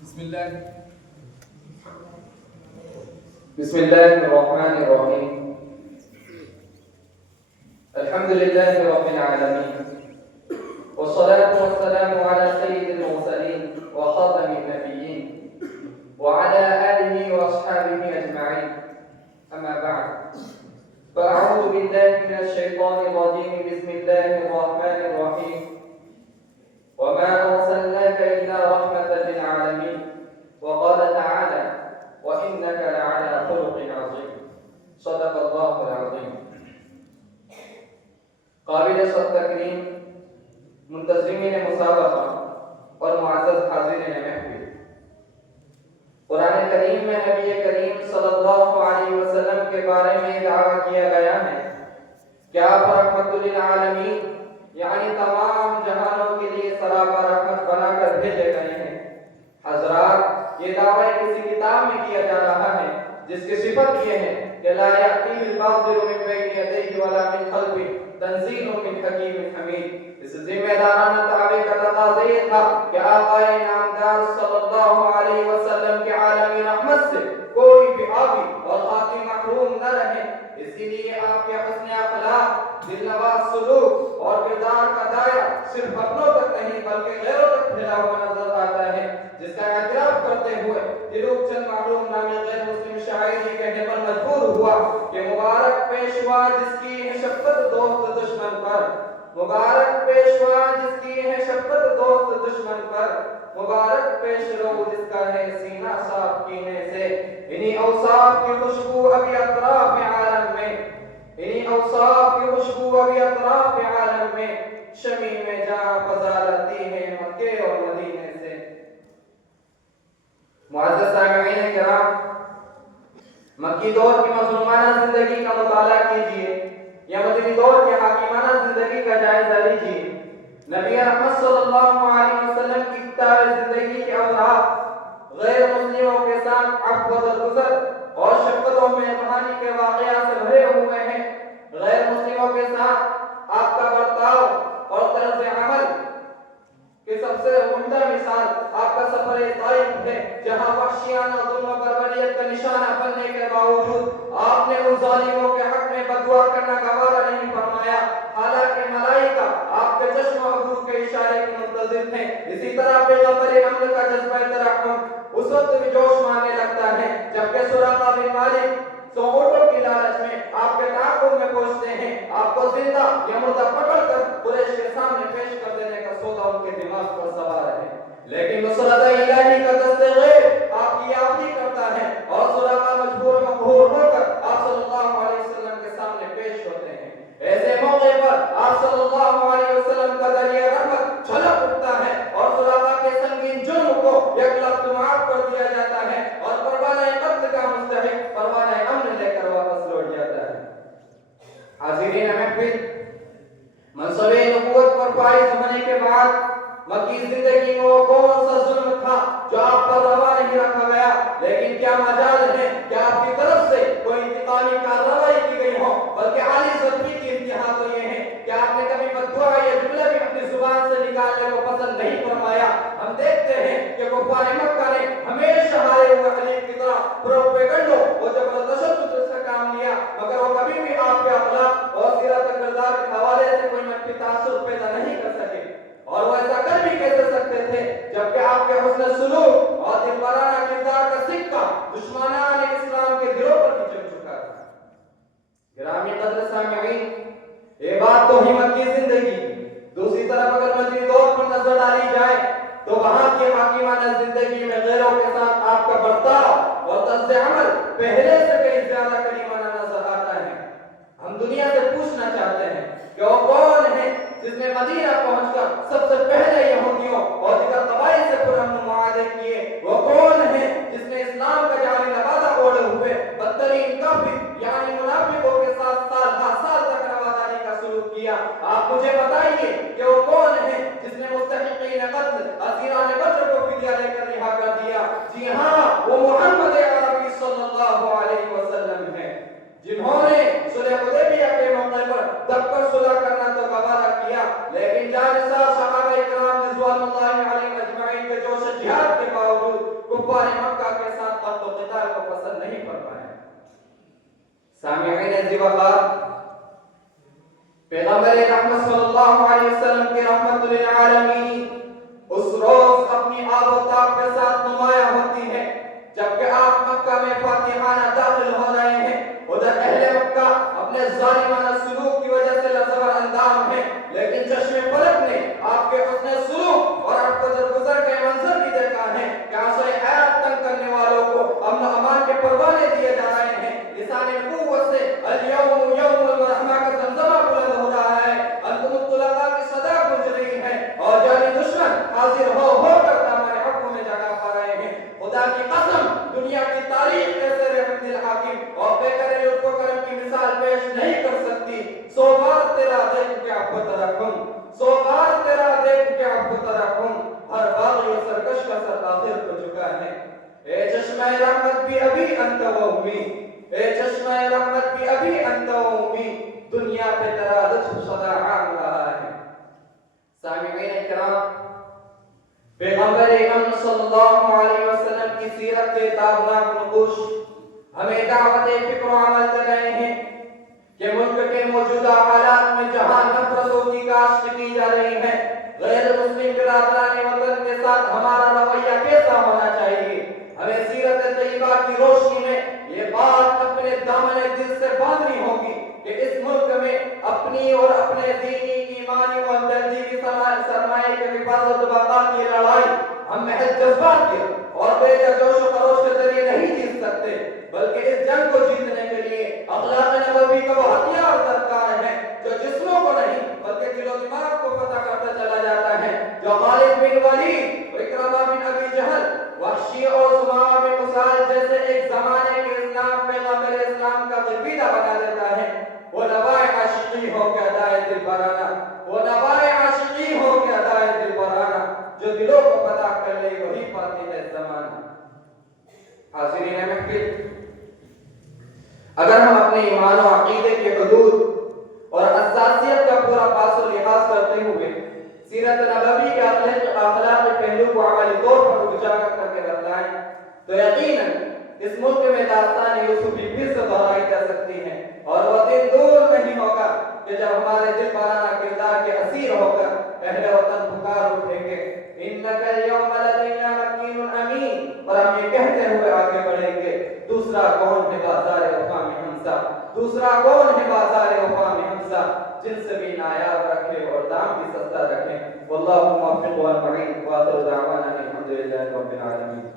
بسم الله الرحمن الرحيم. الحمد لله رب العالمين، والصلاة والسلام على سيد المرسلين وخاتم النبيين وعلى آله وأصحابه أجمعين. أما بعد، فأعوذ بالله من الشيطان الرجيم. بسم الله الرحمن الرحيم. وما أرسلناك إلا رحمة للعالمين. وقال تعالى: وإنك لعلى خلق عظيم. صدق الله العظيم. قابل صد تکریم منتظمین مسابقہ اور معزز حاضرین محفل، قرآن کریم میں نبی کریم صلی اللہ علیہ وسلم کے بارے میں دعویٰ کیا گیا ہے کہ آپ رحمت للعالمین یعنی تمام جہانوں کے لیے سراپا رحمت بنا کر بھیجے گئے ہیں۔ حضرات، یہ دعویٰ کسی کتاب میں کیا جا رہا ہے جس کی صفت یہ ہے کہ لا یأتیہ الباطل من بین یدیہ ولا من خلفہ تنزیل من حکیم حمید۔ اس ذمہ دارانہ دعوے کا تقاضا یہ تھا کہ آقا نامدار صلی اللہ علیہ وسلم کے عالمی رحمت سے کوئی بھی آبی اور خاکی محروم نہ رہے۔ اسی لیے آپ کے حسن اخلاق، دلنواز سلوک اور کردار کا دائرہ صرف اپنوں تک نہیں بلکہ غیروں تک پھیلا ہوا نظر آتا ہے، جس کا اعتراف کرتے ہوئے دلوک چند معلوم نامی غیر مسلم شاعر یہ کہنے پر مجبور ہوا کہ مبارک پیشوا جس کی ہے شفقت دوست دشمن پر، مبارک پیشوا جس کی ہے شفقت دوست دشمن پر، مبارک پیش رو جس کا ہے سینہ صاف کینے سے۔ انہی اوصاف کی خوشبو ابھی اطراف عالم میں، انہی اوصاف کی خوشبو ابھی اطراف عالم میں، شمی میں جہاں فضا رہتی ہے مکے اور مدینے سے۔ معزز سامعین کرام، مکی دور کی مظلومانہ زندگی کا مطالعہ کیجئے یا مدنی دور کی حاکمانہ زندگی کا جائزہ لیجئے۔ نبی رحمت صلی اللہ علیہ وسلم کی کتاب زندگی کے اوراق غیر مسلموں کے ساتھ عفو و درگزر اور شفقت و مہربانی کے واقعات سے بھرے ہوئے ہیں۔ غیر مسلموں کے ساتھ آپ کا برتاؤ اور طرز عمل کہ سب سے عمدہ مثال آپ کا سفر طائف ہے، جہاں وحشیانہ ظلم و بربریت کا نشانہ بننے کے باوجود آپ نے ان ظالموں کے حق میں بددعا کرنا گوارا نہیں فرمایا، حالانکہ ملائکہ آپ کے چشم و ابرو کے اشارے کے منتظر تھے۔ اسی طرح پیغمبر امن کا جذبہ ترحم اس وقت بھی جوش مارنے لگتا ہے جبکہ سراقہ بن مالک سوٹوں کی لالچ میں آپ کے تعاقب میں پہنچتے ہیں، آپ کو زندہ یا مردہ پکڑ کر قریش کے سامنے پیش کر دینے کا سودا ان کے دماغ پر سوار ہے، لیکن نصرت الہی کا دست غیب آپ کی یافی کرتا ہے اور سراقہ مجبور مقہور ہو کر آپ صلی اللہ علیہ وسلم کے سامنے پیش ہوتے ہیں۔ ایسے موقع پر آپ صلی اللہ علیہ وسلم کا دریا رحمت چھلک اٹھتا ہے اور سراقہ کے سنگین جرم کو یک لفظ معاف کر دیا جاتا ہے اور پروانہ قتل کا مستحق پروانہ امن لے کر واپس لوٹ جاتا ہے۔ حاضرین محفل، منصب نبوت پر فائز ہونے کے بعد مکی زندگی میں وہ کون سا ظلم تھا جو آپ پر روا نہیں رکھا گیا، لیکن کیا مجال ہے کہ آپ کی طرف سے کوئی انتقامی کارروائی کی گئی ہو، بلکہ عالی ضربی کی انتہا تو یہ ہے کہ آپ نے کبھی بددعا یا جملہ بھی اپنی زبان سے نکالنے کو پسند نہیں فرمایا۔ ہم دیکھتے ہیں کہ کفار مکہ نے ہمیشہ ہارے ہوئے حلیف کی طرح پروپیگنڈو و جبر و تشدد سے کام لیا، مگر وہ کبھی بھی آپ کے اخلاق اور سیرت کردار کے حوالے سے کوئی منفی تاثر پیدا نہیں کر سکے، اور وہ ایسا کر بھی کیسے سکتے تھے جبکہ آپ کے حسن سلوک اور دلبرانہ کردار کا سکہ دشمنان اسلام کے دلوں پر بھی چڑھ چکا تھا۔ گرامی قدر سامعین، یہ بات تو ہی مکی زندگی، دوسری طرف اگر مدنی دور پر نظر ڈالی جائے تو وہاں کی حاکمانہ زندگی میں غیروں کے ساتھ آپ کا برتاؤ اور طرز عمل پہلے سے کئی زیادہ کریمانہ نظر آتا ہے۔ ہم دنیا سے پوچھنا چاہتے ہیں کہ وہ کون ہے جس نے مدینہ پہنچ کر سب سے پہلے یہودیوں اور دیگر قبائل سے پرامن معاہدے کیے؟ وہ کون ہے جس نے اسلام کا جعلی لبادہ اوڑھے ہوئے بدترین کافر یعنی منافقوں کے ساتھ سال ہر سال تک رواداری کا سلوک کیا؟ آپ مجھے بتائیے کہ وہ کون ہے جس نے مستحقین قتل اسیران بدر کو فدیہ لے کر رہا کر دیا؟ جی ہاں، وہ محمد عربی صلی اللہ علیہ وسلم ہے، جنہوں نے صلح حدیبیہ کے موقع پر دب کر صلح کرنا تو گوارا کیا، لیکن جا عزیز وقار پیغمبر رحمت صلی اللہ علیہ وسلم کی رحمت للعالمین اس روز اپنی آب و تاب کے ساتھ نمایاں ہوتی ہے جبکہ آپ مکہ میں فاتحانہ داخل ہو رہے ہیں. ادھر اہل مکہ اپنے ظالمانہ سلوک کی وجہ سے لرزور اندام ہیں، لیکن چشم فلک نے آپ کے حسن سلوک اور آپ کو درگزر کے منظر بھی دیکھا ہے کہ آنسوئے حیات تنگ کرنے والوں کو امن و امان کے پروانے دیے جا رہے ہیں. لسان نبوت سے الیوم یوم الرحمہ کا زمزمہ بلند ہو رہا ہے، انتم الطلقاء کی صدا گونج رہی ہے اور جانی دشمن حاضر ہو کر دامن حقوں میں جگہ پا رہے ہیں. خدا کی قسم دنیا کی تاریخ ایسے رحمت الحاکم اور بے کرے لطف و کرم کی مثال پیش نہیں کر سکتی. 100 بار تیرا دیکھ کے عفو ترحم، 100 بار تیرا دیکھ کے عفو ترحم، ہر باغی و سرکش کا سر آخر ہو چکا ہے. اے چشمہ رحمت بھی ابھی انت و امید، اے چشمہ رحمت بھی ابھی انت و امید، دنیا پہ تیرا لطف سدا عام رہا ہے. سامعین اکرام، پیغمبر اکرم صلی اللہ علیہ وسلم کی سیرت کے تابناک نقوش ہمیں دعوت فکر و عمل دے رہے ہیں کہ ملک کے موجودہ حالات میں جہاں نفرتوں کی کاشت کی جا رہی ہے، غیر مسلم برادران وطن کے ساتھ ہمارا رویہ کیسا ہونا چاہیے. ہمیں سیرت طیبہ کی روشنی میں یہ بات اپنے دامن دل سے باندھنی ہوگی کہ اس ملک میں اپنی اور اپنے دینی ایمانی و تہذیبی سرمایہ کے حفاظت و بقا کی لڑائی ہم محض جذبات کے اور بے جوش و خروش کے ذریعے نہیں جیت سکتے، بلکہ اس جنگ کو جیتنے کے لیے اخلاق نبوی کا وہ ہتھیار درکار ہے جو جسموں کو نہیں بلکہ دل و دماغ کو فتح کرتا چلا جاتا ہے، جو خالد بن ولید، اکرمہ بن ابی جہل، وحشی اور سمامہ بن اسال جیسے ایک زمانے کے اسلام پیغمبر اسلام کا غربیدہ بنا دیتا ہے. وہ نوائے عاشقی ہو کے ادائے دل برانہ، وہ نوائے عاشقی ہو کے ادائے دل برانہ، جو دلوں کو پتہ کر لے وہی پاتی ہے زمانہ. حاضرین محفل، اگر ہم اپنے ایمان و عقیدے کے حدود اور اساسیت کا پورا پاس و لحاظ کرتے ہوئے سیرت نبوی کے اخلاق پہلو کو عملی طور پر اجاگر کر کے بتلائیں تو یقیناً اس ملک میں داستان یوسفی پھر سے دہرائی جا سکتی ہے، اور وہ دن دور نہیں ہوگا کہ جب ہمارے دل بارانہ کردار کے اسیر ہو کر اہل وطن پکار اٹھیں گے انک اليوم لدینا مکین امین، اور ہم یہ کہتے ہوئے آگے بڑھیں گے دوسرا کون ہے بازار وفا میں ہمسا، دوسرا کون ہے بازار وفا میں ہمسا، جن سے بھی نایاب رکھے اور دام بھی سستا رکھیں. واللہ موفق والمعین، وآخر دعوانا الحمدللہ رب العالمین.